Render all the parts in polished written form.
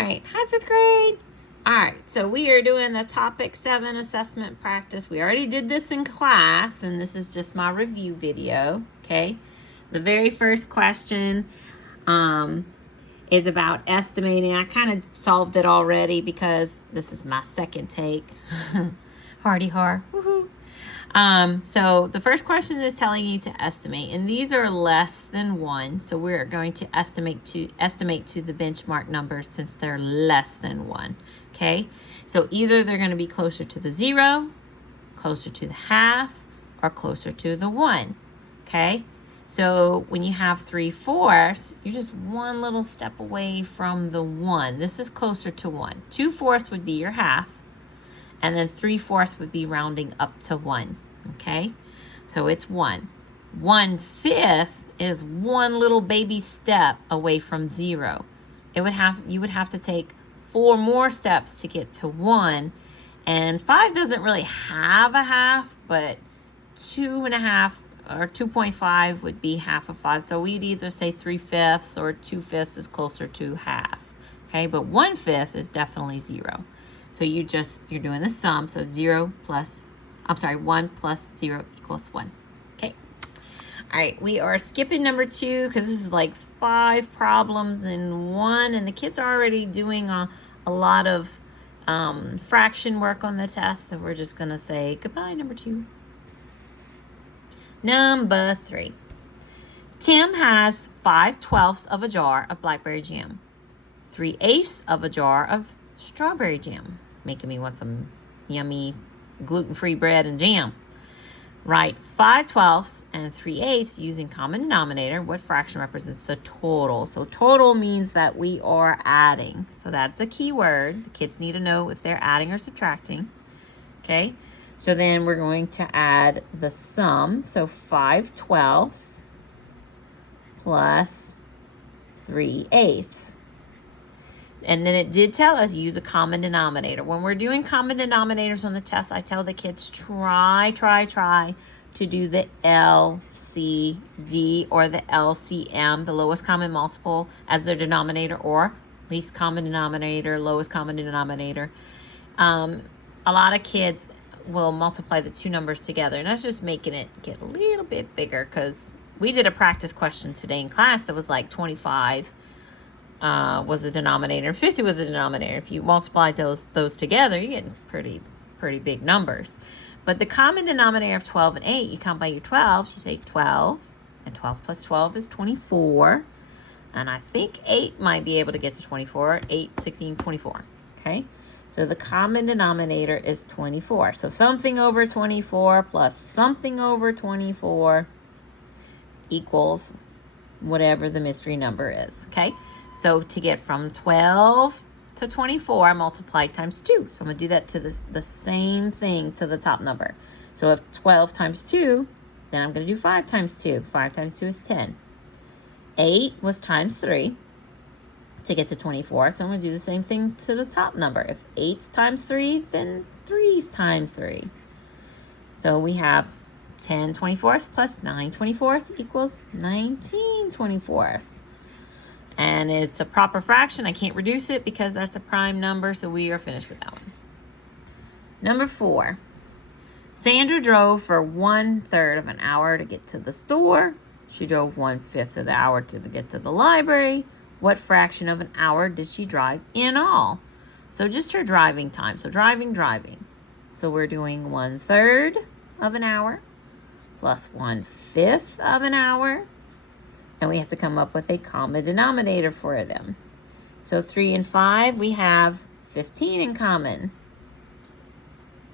right, hi 5th grade. All right, so we are doing the topic 7 assessment practice. We already did this in class, and this is just my review video, okay? The very first question is about estimating. I kind of solved it already because this is my second take. Hardy har, woohoo. So the first question is telling you to estimate, and these are less than 1. So we're going to estimate to the benchmark numbers since they're less than 1. Okay. So either they're going to be closer to the 0, closer to the half, or closer to the 1. Okay. So when you have 3/4, you're just one little step away from the 1. This is closer to 1. 2/4 would be your half. And then 3/4 would be rounding up to 1, okay? So it's 1. 1/5 is one little baby step away from 0. You would have to take 4 more steps to get to 1. And 5 doesn't really have a half, but 2.5 or 2.5 would be half of 5. So we'd either say 3/5 or 2/5 is closer to half, okay? But 1/5 is definitely 0. So you're doing the sum. So 1 plus 0 equals 1. Okay. All right. We are skipping number 2 because this is like 5 problems in 1. And the kids are already doing a lot of fraction work on the test. So we're just going to say goodbye, number 2. Number 3. Tim has 5/12 of a jar of blackberry jam. 3/8 of a jar of strawberry jam. Making me want some yummy gluten-free bread and jam. Write 5/12 and 3/8 using common denominator. What fraction represents the total? So total means that we are adding. So that's a key word. The kids need to know if they're adding or subtracting. Okay. So then we're going to add the sum. So 5/12 plus 3/8. And then it did tell us use a common denominator. When we're doing common denominators on the test, I tell the kids try to do the LCD or the LCM, the lowest common multiple, as their denominator, or least common denominator, lowest common denominator. A lot of kids will multiply the two numbers together, and that's just making it get a little bit bigger because we did a practice question today in class that was like 25 was the denominator, 50 was the denominator. If you multiply those together, you're getting pretty big numbers. But the common denominator of 12 and 8, you count by your 12s. You say 12, and 12 plus 12 is 24. And I think 8 might be able to get to 24. 8, 16, 24. Okay? So the common denominator is 24. So something over 24 plus something over 24 equals whatever the mystery number is. Okay? So to get from 12 to 24, I multiply times 2. So I'm going to do that to the same thing to the top number. So if 12 times 2, then I'm going to do 5 times 2. 5 times 2 is 10. 8 was times 3 to get to 24. So I'm going to do the same thing to the top number. If 8's times 3, then 3's times 3. So we have 10 24ths plus 9 24ths equals 19 24ths. And it's a proper fraction. I can't reduce it because that's a prime number, so we are finished with that one. Number 4. Sandra drove for 1/3 of an hour to get to the store. She drove 1/5 of the hour to get to the library. What fraction of an hour did she drive in all? So just her driving time. So driving. So we're doing 1/3 of an hour plus 1/5 of an hour. And we have to come up with a common denominator for them. So 3 and 5, we have 15 in common.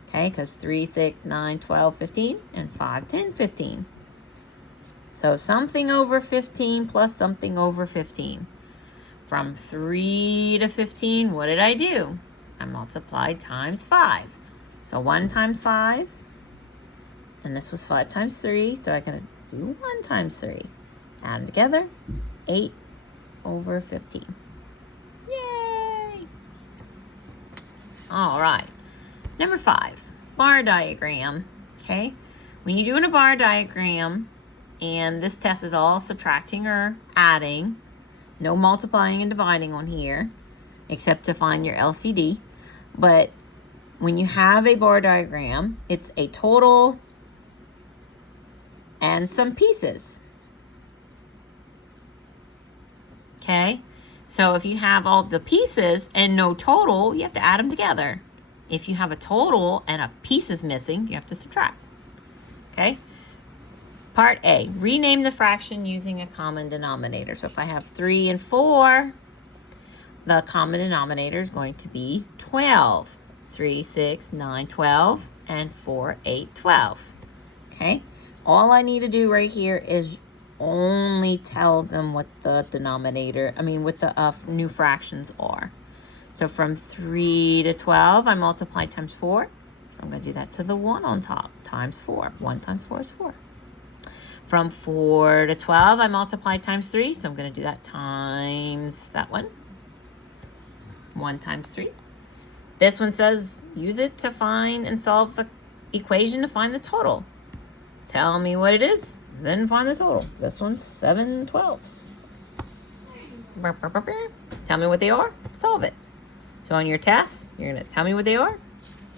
Okay, because 3, 6, 9, 12, 15, and 5, 10, 15. So something over 15 plus something over 15. From 3 to 15, what did I do? I multiplied times 5. So 1 times 5, and this was 5 times 3, so I can do 1 times 3. Add them together, 8 over 15. Yay! All right. Number 5, bar diagram. Okay. When you're doing a bar diagram, and this test is all subtracting or adding, no multiplying and dividing on here, except to find your LCD. But when you have a bar diagram, it's a total and some pieces. Okay, so if you have all the pieces and no total, you have to add them together. If you have a total and a piece is missing, you have to subtract. Okay, part A, rename the fraction using a common denominator. So if I have 3 and 4, the common denominator is going to be 12. 3, 6, 9, 12, and 4, 8, 12. Okay, all I need to do right here is only tell them what the what the new fractions are. So from 3 to 12, I multiply times 4. So I'm going to do that to the 1 on top, times 4. 1 times 4 is 4. From 4 to 12, I multiply times 3. So I'm going to do that times that one. 1 times 3. This one says use it to find and solve the equation to find the total. Tell me what it is, then find the total. This one's 7 12s. Tell me what they are, solve it. So on your test, you're going to tell me what they are,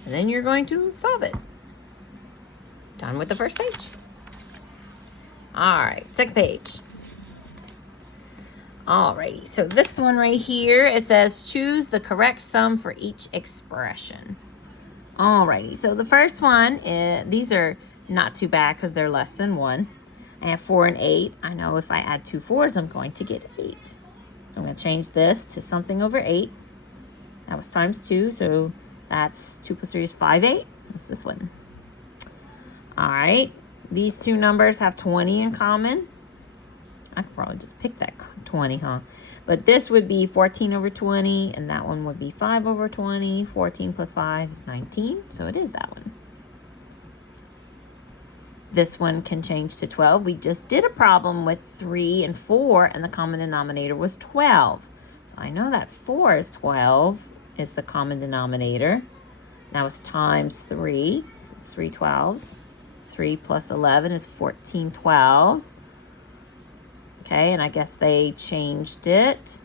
and then you're going to solve it. Done with the first page. All right, second page. Alrighty, so this one right here, it says choose the correct sum for each expression. Alrighty, so the first one, these are not too bad because they're less than 1. I have 4 and 8. I know if I add 2 4s, I'm going to get 8. So I'm going to change this to something over 8. That was times 2, so that's 2 plus 3 is 5, 8. That's this one. Alright, these two numbers have 20 in common. I could probably just pick that 20, huh? But this would be 14 over 20, and that one would be 5 over 20. 14 plus 5 is 19, so it is that one. This one can change to 12. We just did a problem with 3 and 4, and the common denominator was 12. So I know that 4 is 12 is the common denominator. Now it's times 3, so it's 3 12s. 3 plus 11 is 14 12s. Okay, and I guess they changed it.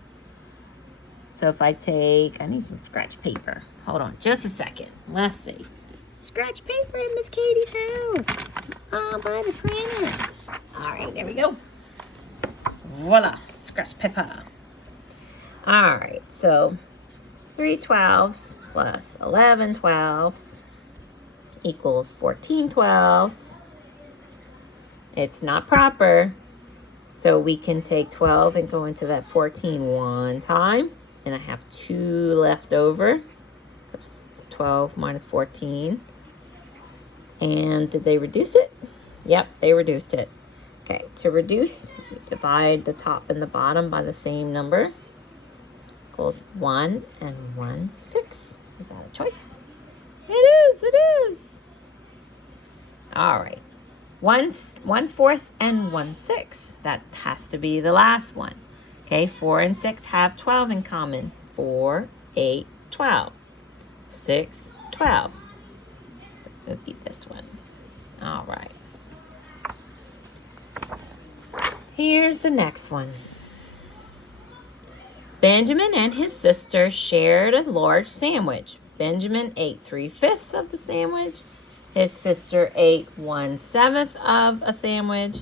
So if I need some scratch paper. Hold on just a second. Let's see. Scratch paper in Miss Katie's house. Oh, by the printer. All right, there we go. Voila, scratch paper. All right, so 3 12s plus 11 12s equals 14 12s. It's not proper. So we can take 12 and go into that 14 one time. And I have 2 left over. That's 12 minus 14. And did they reduce it? Yep, they reduced it. Okay, to reduce, you divide the top and the bottom by the same number. Equals 1 and 1, 6. Is that a choice? It is. All right. 1 4 and 1 6. That has to be the last one. Okay, 4 and 6 have 12 in common. 4, 8, 12. 6, 12. So it would be this one. All right. Here's the next one. Benjamin and his sister shared a large sandwich. Benjamin ate 3/5 of the sandwich. His sister ate 1/7 of a sandwich.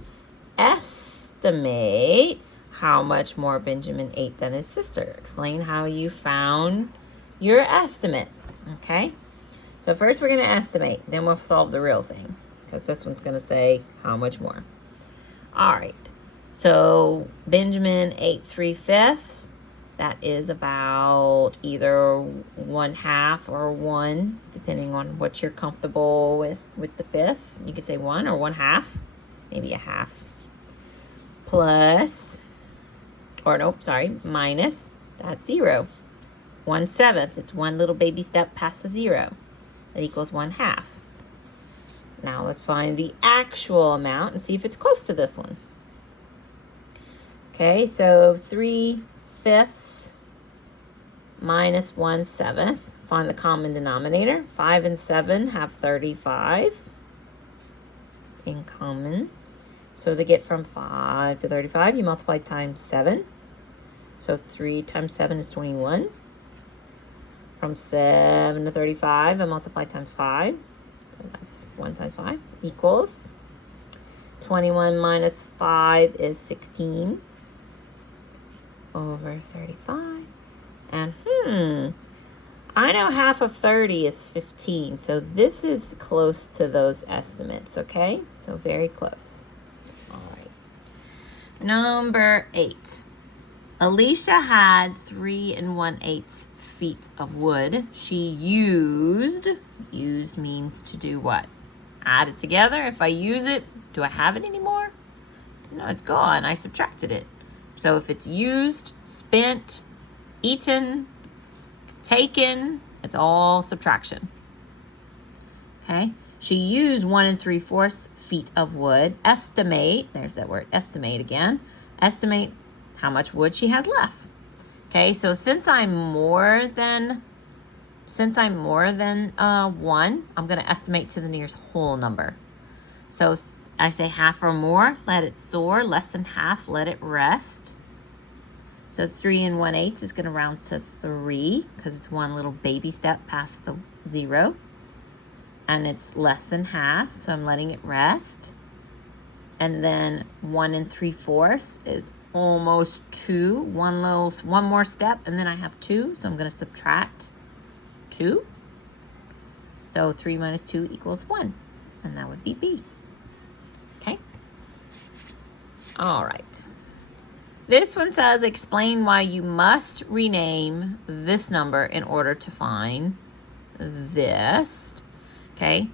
Estimate how much more Benjamin ate than his sister. Explain how you found your estimate. Okay? So first we're going to estimate. Then we'll solve the real thing. Because this one's going to say how much more. All right. So Benjamin ate 3/5. That is about either 1/2 or 1, depending on what you're comfortable with the fifths. You could say 1 or 1/2, maybe a half. Plus, minus, that's 0. 1/7, it's one little baby step past the 0. That equals 1/2. Now let's find the actual amount and see if it's close to this one. Okay, so 3/5 minus 1/7. Find the common denominator. 5 and 7 have 35 in common. So to get from 5 to 35, you multiply times 7. So 3 times 7 is 21. from 7 to 35 and multiply times 5. So that's 1 times 5 equals 21 minus 5 is 16 over 35. And I know half of 30 is 15. So this is close to those estimates, okay? So very close. All right. Number 8. Alicia had 3 1/8 feet of wood. She used means to do what? Add it together. If I use it, do I have it anymore? No, it's gone. I subtracted it. So if it's used, spent, eaten, taken, it's all subtraction. Okay? She used 1 3/4 feet of wood. Estimate, there's that word, estimate again. Estimate how much wood she has left. Okay, so since I'm more than 1, I'm going to estimate to the nearest whole number. So I say half or more, let it soar. Less than half, let it rest. So 3 1/8 is going to round to 3 because it's one little baby step past the 0. And it's less than half, so I'm letting it rest. And then 1 3/4 is almost 2. One more step, and then I have 2, so I'm going to subtract 2. So 3 minus 2 equals 1, and that would be B. Okay? All right. This one says, explain why you must rename this number in order to find this. Okay?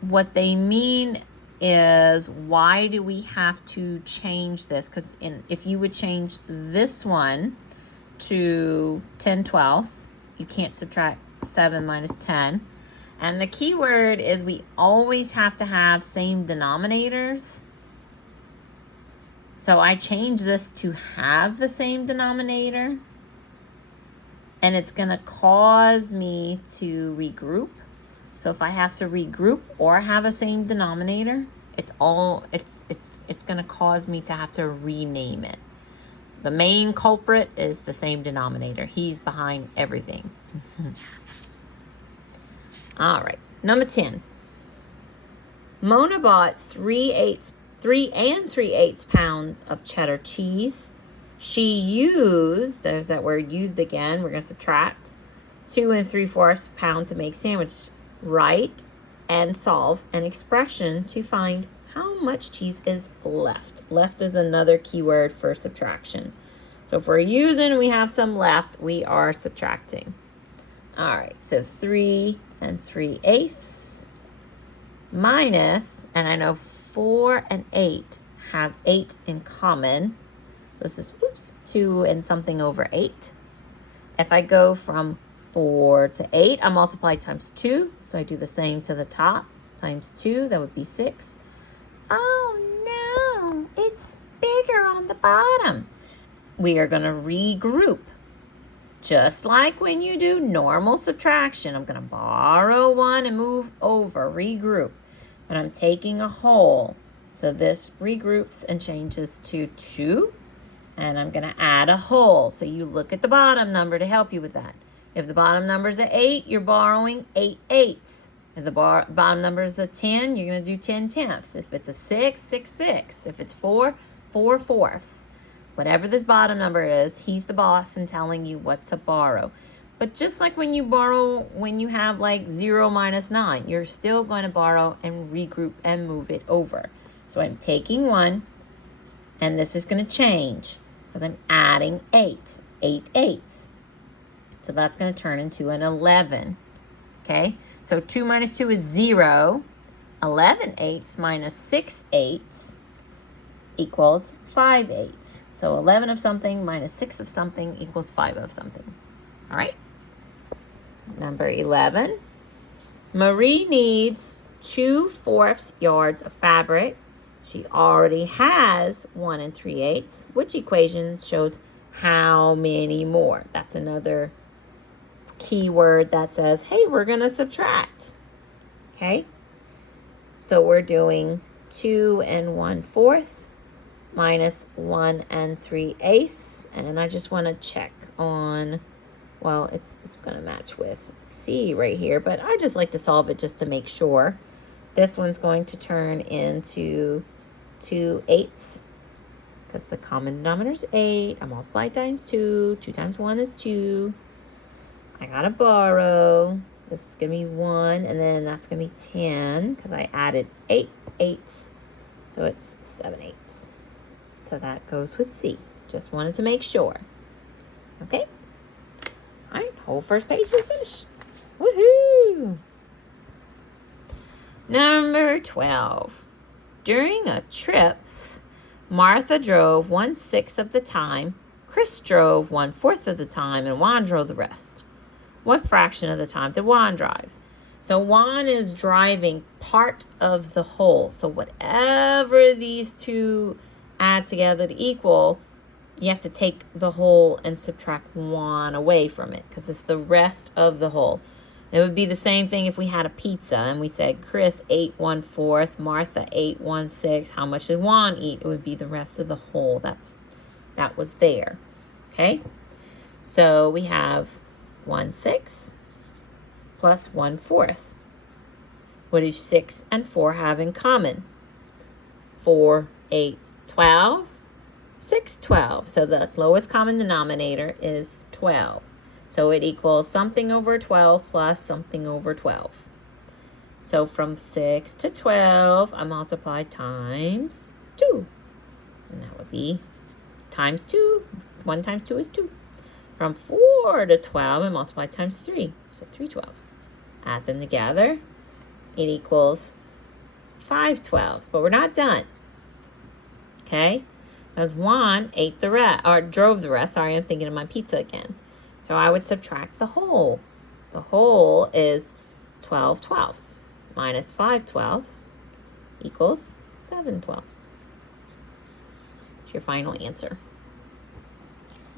What they mean is, why do we have to change this? Because if you would change this one to 10/12, you can't subtract 7 minus 10. And the key word is we always have to have same denominators. So I change this to have the same denominator. And it's going to cause me to regroup. So if I have to regroup or have a same denominator, it's going to cause me to have to rename it. The main culprit is the same denominator. He's behind everything. All right, number 10. Mona bought 3 3/8 pounds of cheddar cheese. She used, there's that word used again, we're going to subtract 2 3/4 pounds to make sandwich. Write and solve an expression to find how much cheese is left. Left is another keyword for subtraction. So if we're using, we have some left, we are subtracting. All right, so 3 3/8 minus, and I know 4 and 8 have 8 in common. This is, 2 and something over 8. If I go from 4 to 8, I multiply times 2. So I do the same to the top. Times 2, that would be 6. Oh no, it's bigger on the bottom. We are going to regroup. Just like when you do normal subtraction, I'm going to borrow 1 and move over, regroup. But I'm taking a whole. So this regroups and changes to 2. And I'm going to add a whole. So you look at the bottom number to help you with that. If the bottom number is an 8, you're borrowing 8/8. If the bottom number is a 10, you're going to do 10/10. If it's a 6, 6/6. If it's 4, 4/4. Whatever this bottom number is, he's the boss and telling you what to borrow. But just like when you borrow, when you have like 0 minus 9, you're still going to borrow and regroup and move it over. So I'm taking 1, and this is going to change because I'm adding 8. 8/8. So that's going to turn into an 11. Okay? So 2 minus 2 is 0. 11/8 minus 6/8 equals 5/8. So 11 of something minus 6 of something equals 5 of something. All right? Number 11. Marie needs 2/4 yards of fabric. She already has 1 3/8. Which equation shows how many more? That's another keyword that says, hey, we're going to subtract. Okay? So we're doing 2 1/4 minus 1 3/8. And I just want to check on well, it's going to match with C right here, but I just like to solve it just to make sure. This one's going to turn into 2/8 because the common denominator is 8. I multiply times 2. 2 times 1 is 2. I got to borrow. This is going to be 1, and then that's going to be 10 because I added 8/8. So it's 7/8. So that goes with C. Just wanted to make sure. Okay? All right, whole first page is finished. Woohoo! Number 12. During a trip, Martha drove 1/6 of the time, Chris drove 1/4 of the time, and Juan drove the rest. What fraction of the time did Juan drive? So Juan is driving part of the whole. So whatever these two add together to equal, you have to take the whole and subtract 1 away from it because it's the rest of the whole. It would be the same thing if we had a pizza and we said Chris ate 1/4, Martha ate 1/6. How much did Juan eat? It would be the rest of the whole. That was there. Okay? So we have 1/6 plus 1/4. What do 6 and 4 have in common? 4, 8, 12. 6, 12. So the lowest common denominator is 12. So it equals something over 12 plus something over 12. So from 6 to 12, I multiply times 2. And that would be times 2. 1 times 2 is 2. From 4 to 12, I multiply times 3. So 3 12s. Add them together. It equals 5 12s. But we're not done. Okay? Because Juan ate the rest, or drove the rest. Sorry, I'm thinking of my pizza again. So I would subtract the whole. The whole is 12 12s minus 5 12s equals 7 12s. It's your final answer.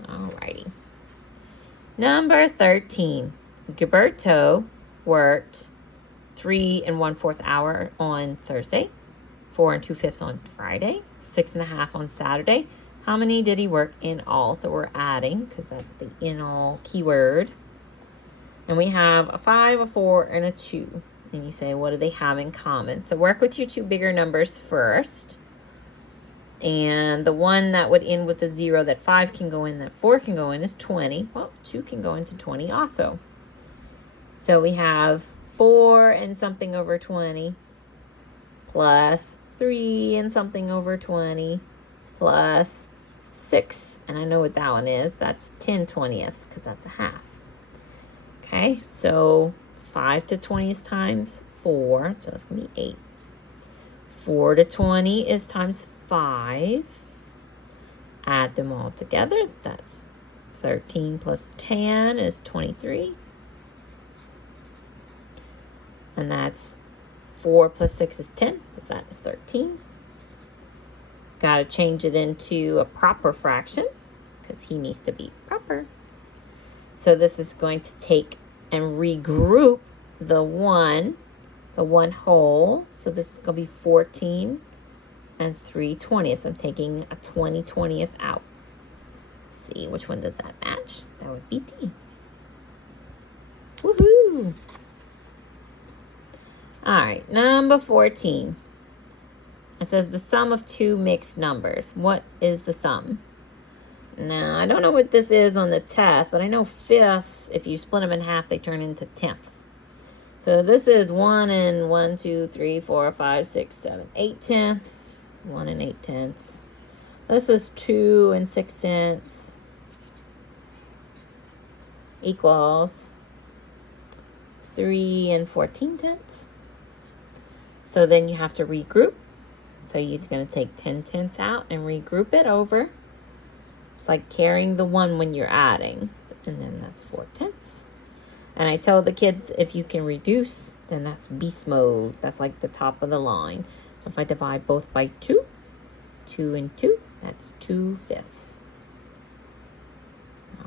Alrighty. Number 13. Gilberto worked 3 1/4 hour on Thursday, 4 2/5 on Friday, 6 1/2 on Saturday. How many did he work in all? So we're adding because that's the in all keyword. And we have a 5, a 4, and a 2. And you say, what do they have in common? So work with your two bigger numbers first. And the one that would end with a 0 that 5 can go in, that 4 can go in is 20. Well, 2 can go into 20 also. So we have 4 and something over 20 plus 3 and something over 20 plus 6, and I know what that one is. That's 10/20ths because that's a half. Okay, so 5 to 20 is times 4, so that's going to be 8. 4 to 20 is times 5. Add them all together. That's 13 plus 10 is 23. And that's 4 plus 6 is 10, because that is 13. Got to change it into a proper fraction because he needs to be proper. So this is going to take and regroup the one whole. So this is going to be 14 and 3/20. I'm taking a 20/20th out. Let's see, which one does that match? That would be D. Woohoo! All right, number 14. It says the sum of two mixed numbers. What is the sum? Now, I don't know what this is on the test, but I know fifths, if you split them in half, they turn into tenths. So this is 1 and 1, 2, 3, 4, 5, 6, 7, 8 tenths. 1 and 8 tenths. This is 2 and 6 tenths. Equals 3 and 14 tenths. So then you have to regroup. So you're going to take 10 tenths out and regroup it over. It's like carrying the 1 when you're adding. And then that's 4 tenths. And I tell the kids, if you can reduce, then that's beast mode. That's like the top of the line. So if I divide both by 2, 2 and 2, that's 2/5.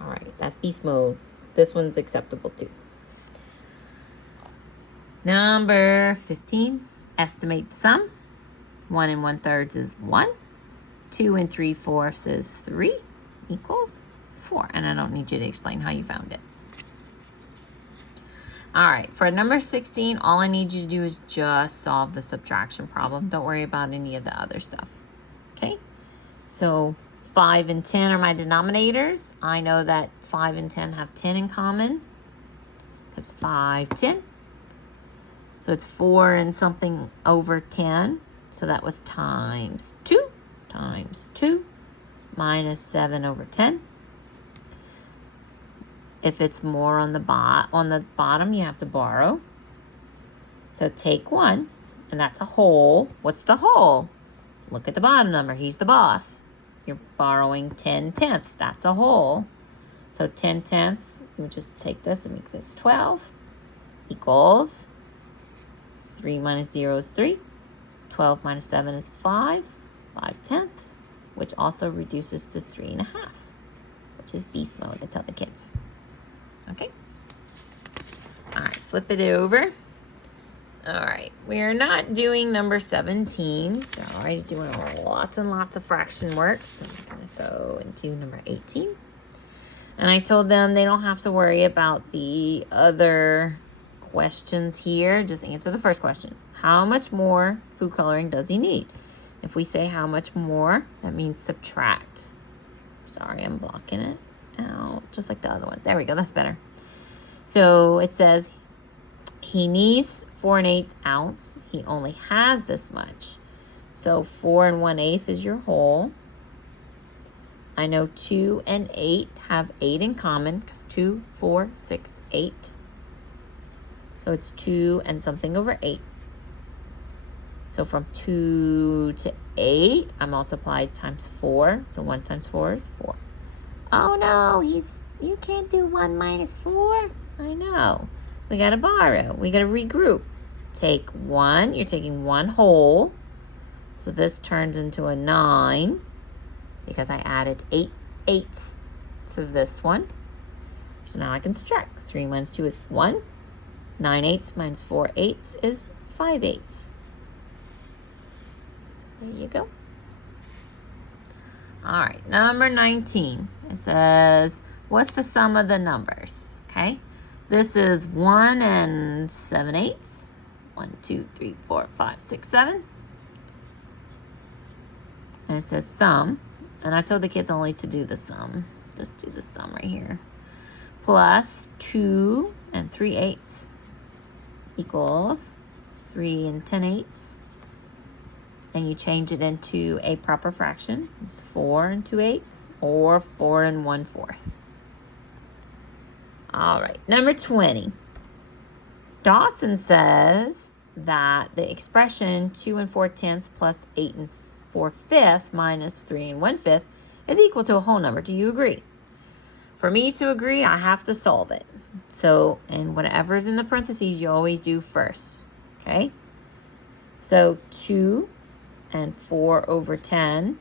All right, that's beast mode. This one's acceptable too. Number 15, estimate the sum. 1 and 1/3 is 1. 2 and 3/4 is 3 equals 4. And I don't need you to explain how you found it. All right, for number 16, all I need you to do is just solve the subtraction problem. Don't worry about any of the other stuff, okay? So 5 and 10 are my denominators. I know that 5 and 10 have 10 in common, because 5, 10. So it's 4 and something over 10. So that was times 2, minus 7 over 10. If it's more on the bottom, you have to borrow. So take 1, and that's a whole. What's the whole? Look at the bottom number. He's the boss. You're borrowing 10 tenths. That's a whole. So 10 tenths, you just take this and make this 12 equals 3 minus 0 is 3. 12 minus 7 is 5. 5 tenths, which also reduces to 3.5, which is beast mode, I tell the kids. Okay. All right, flip it over. All right, we are not doing number 17. They're already doing lots and lots of fraction work. So I'm going to go into number 18. And I told them they don't have to worry about the other questions here. Just answer the first question. How much more food coloring does he need? If we say how much more, that means subtract. Sorry, I'm blocking it out just like the other ones. There we go, that's better. So it says he needs 4 1/8 ounce. He only has this much. So 4 1/8 is your whole. I know 2 and 8 have 8 in common because 2, 4, 6, 8. So it's 2 and something over 8. So from 2 to 8, I multiplied times 4. So 1 times 4 is 4. Oh no, you can't do 1 minus 4. I know. We got to borrow. We got to regroup. Take 1. You're taking 1 whole. So this turns into a 9 because I added 8 eighths to this one. So now I can subtract. 3 minus 2 is 1. 9 eighths minus 4 eighths is 5 eighths. There you go. All right, number 19. It says, what's the sum of the numbers? Okay, this is 1 and 7/8. 1, 2, 3, 4, 5, 6, 7. And it says sum. And I told the kids only to do the sum. Just do the sum right here. Plus 2 and 3/8 equals 3 and 10/8. And you change it into a proper fraction. It's 4 and 2/8 or 4 and 1/4. All right, number 20. Dawson says that the expression 2 and 4/10 plus 8 and 4/5 minus 3 and 1/5 is equal to a whole number. Do you agree? For me to agree, I have to solve it. So, and whatever's in the parentheses, you always do first. Okay? So 2 and 4 over 10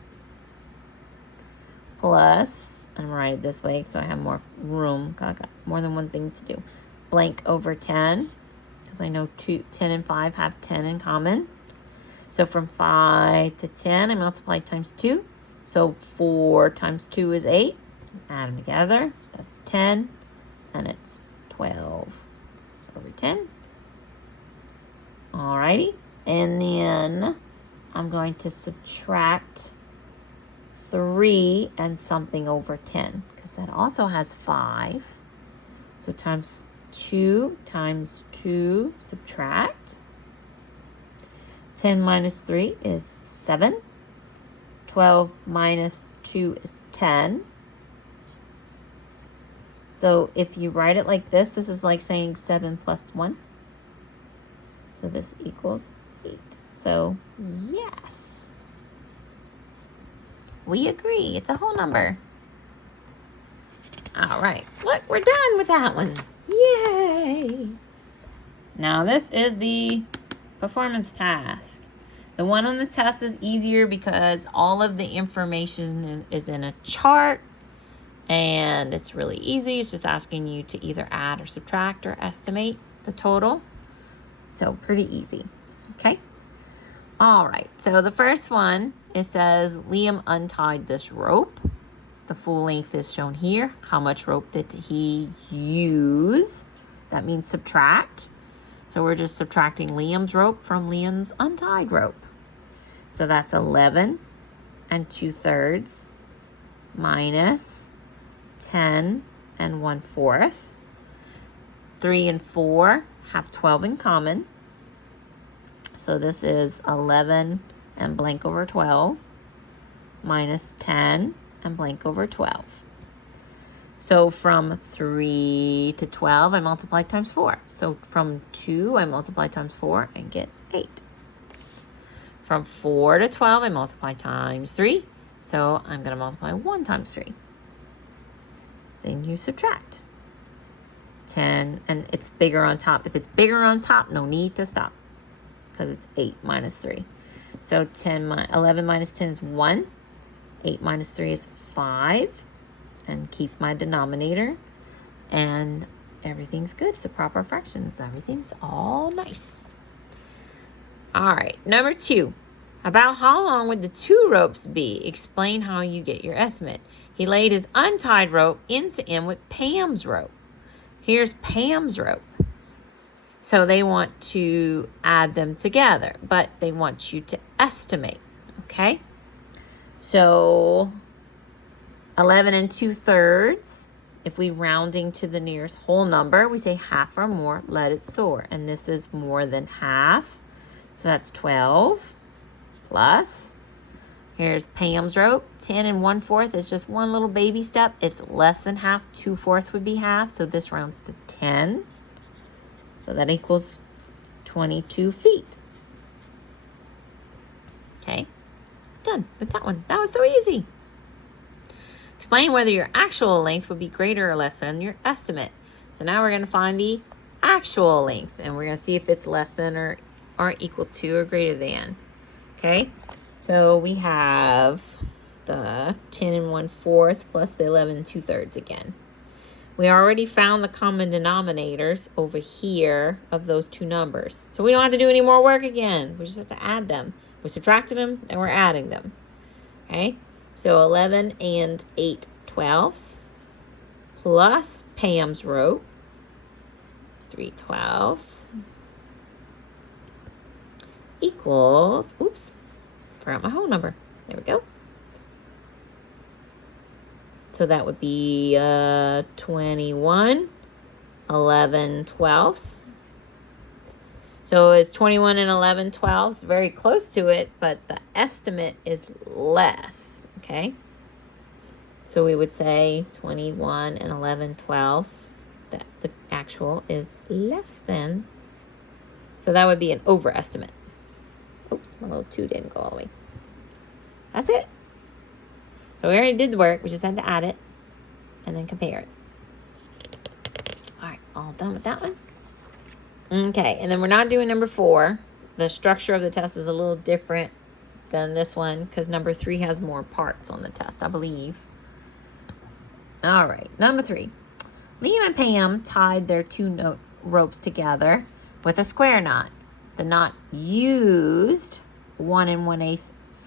plus, I'm gonna write it this way so I have more room. I got more than one thing to do. Blank over 10, because I know 10 and 5 have 10 in common. So from 5 to 10, I multiply times 2. So 4 times 2 is 8. Add them together. That's 10. And it's 12 over 10. Alrighty. And then I'm going to subtract 3 and something over 10. Because that also has 5. So times 2 times 2, subtract. 10 minus 3 is 7. 12 minus 2 is 10. So if you write it like this is like saying 7 plus 1. So this equals 8. So yes, we agree. It's a whole number. All right, look, we're done with that one. Yay! Now this is the performance task. The one on the test is easier because all of the information is in a chart and it's really easy. It's just asking you to either add or subtract or estimate the total. So pretty easy, okay? All right, so the first one, it says Liam untied this rope. The full length is shown here. How much rope did he use? That means subtract. So we're just subtracting Liam's rope from Liam's untied rope. So that's 11 2/3 minus 10 1/4. 3 and 4 have 12 in common. So this is 11 and blank over 12 minus 10 and blank over 12. So from 3 to 12, I multiply times 4. So from 2, I multiply times 4 and get 8. From 4 to 12, I multiply times 3. So I'm going to multiply 1 times 3. Then you subtract. 10, and it's bigger on top. If it's bigger on top, no need to stop, because it's 8 minus 3. So 11 minus 10 is 1. 8 minus 3 is 5. And keep my denominator. And everything's good. It's a proper fraction. So everything's all nice. All right, number 2. About how long would the 2 ropes be? Explain how you get your estimate. He laid his untied rope end to end with Pam's rope. Here's Pam's rope. So they want to add them together, but they want you to estimate, okay? So 11 2/3, if we rounding to the nearest whole number, we say half or more, let it soar. And this is more than half, so that's 12 plus. Here's Pam's rope. 10 1/4 is just one little baby step. It's less than half. 2/4 would be half. So this rounds to 10. So that equals 22 feet. Okay. Done with that one. That was so easy. Explain whether your actual length would be greater or less than your estimate. So now we're going to find the actual length. And we're going to see if it's less than or equal to or greater than. Okay. So we have the 10 1/4 plus the 11 2/3 again. We already found the common denominators over here of those two numbers. So we don't have to do any more work again. We just have to add them. We subtracted them and we're adding them. Okay. So 11 8/12 plus Pam's rope, 3/12 equals, oops, forgot my whole number. There we go. So that would be 21 11/12. So it's 21 11/12, very close to it, but the estimate is less, okay? So we would say 21 11/12, that the actual is less than, so that would be an overestimate. Oops, my little 2 didn't go all the way. That's it. So we already did the work. We just had to add it and then compare it. All right, all done with that one. Okay, and then we're not doing number 4. The structure of the test is a little different than this one because number 3 has more parts on the test, I believe. All right, number 3. Liam and Pam tied their 2 ropes together with a square knot. The knot used 1 1/8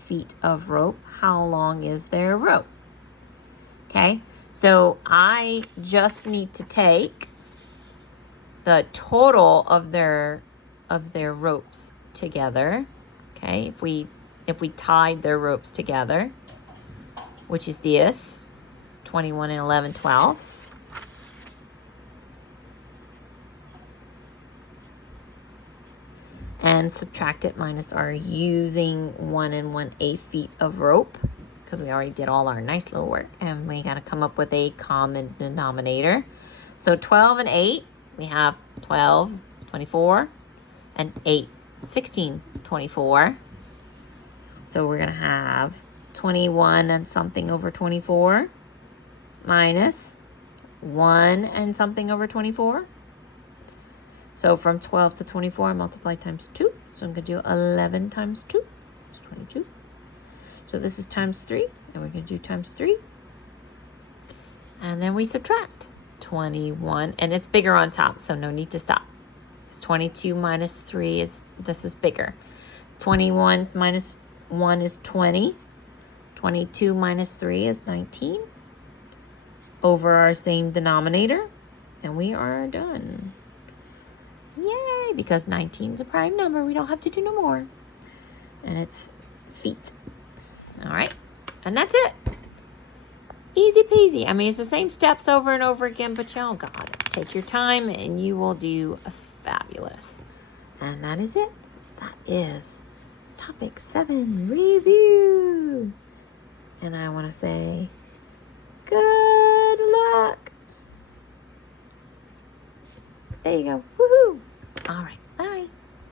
feet of rope. How long is their rope? Okay, so I just need to take the total of their ropes together. Okay, if we tied their ropes together, which is this 21 11/12. And subtract it minus our using 1 1/8 feet of rope, because we already did all our nice little work, and we got to come up with a common denominator. So 12 and 8, we have 12 24 and 8 16 24. So we're going to have 21 and something over 24 minus 1 and something over 24. So from 12 to 24, I multiply times 2. So I'm going to do 11 times 2. It's 22. So this is times 3. And we're going to do times 3. And then we subtract 21. And it's bigger on top, so no need to stop. It's 22 minus 3 this is bigger. 21 minus 1 is 20. 22 minus 3 is 19. Over our same denominator. And we are done. Yay, because 19 is a prime number. We don't have to do no more. And it's feet. All right, and that's it. Easy peasy. I mean, it's the same steps over and over again, but y'all got it. Take your time and you will do fabulous. And that is it. That is topic 7 review. And I want to say good luck. There you go. Woohoo. All right.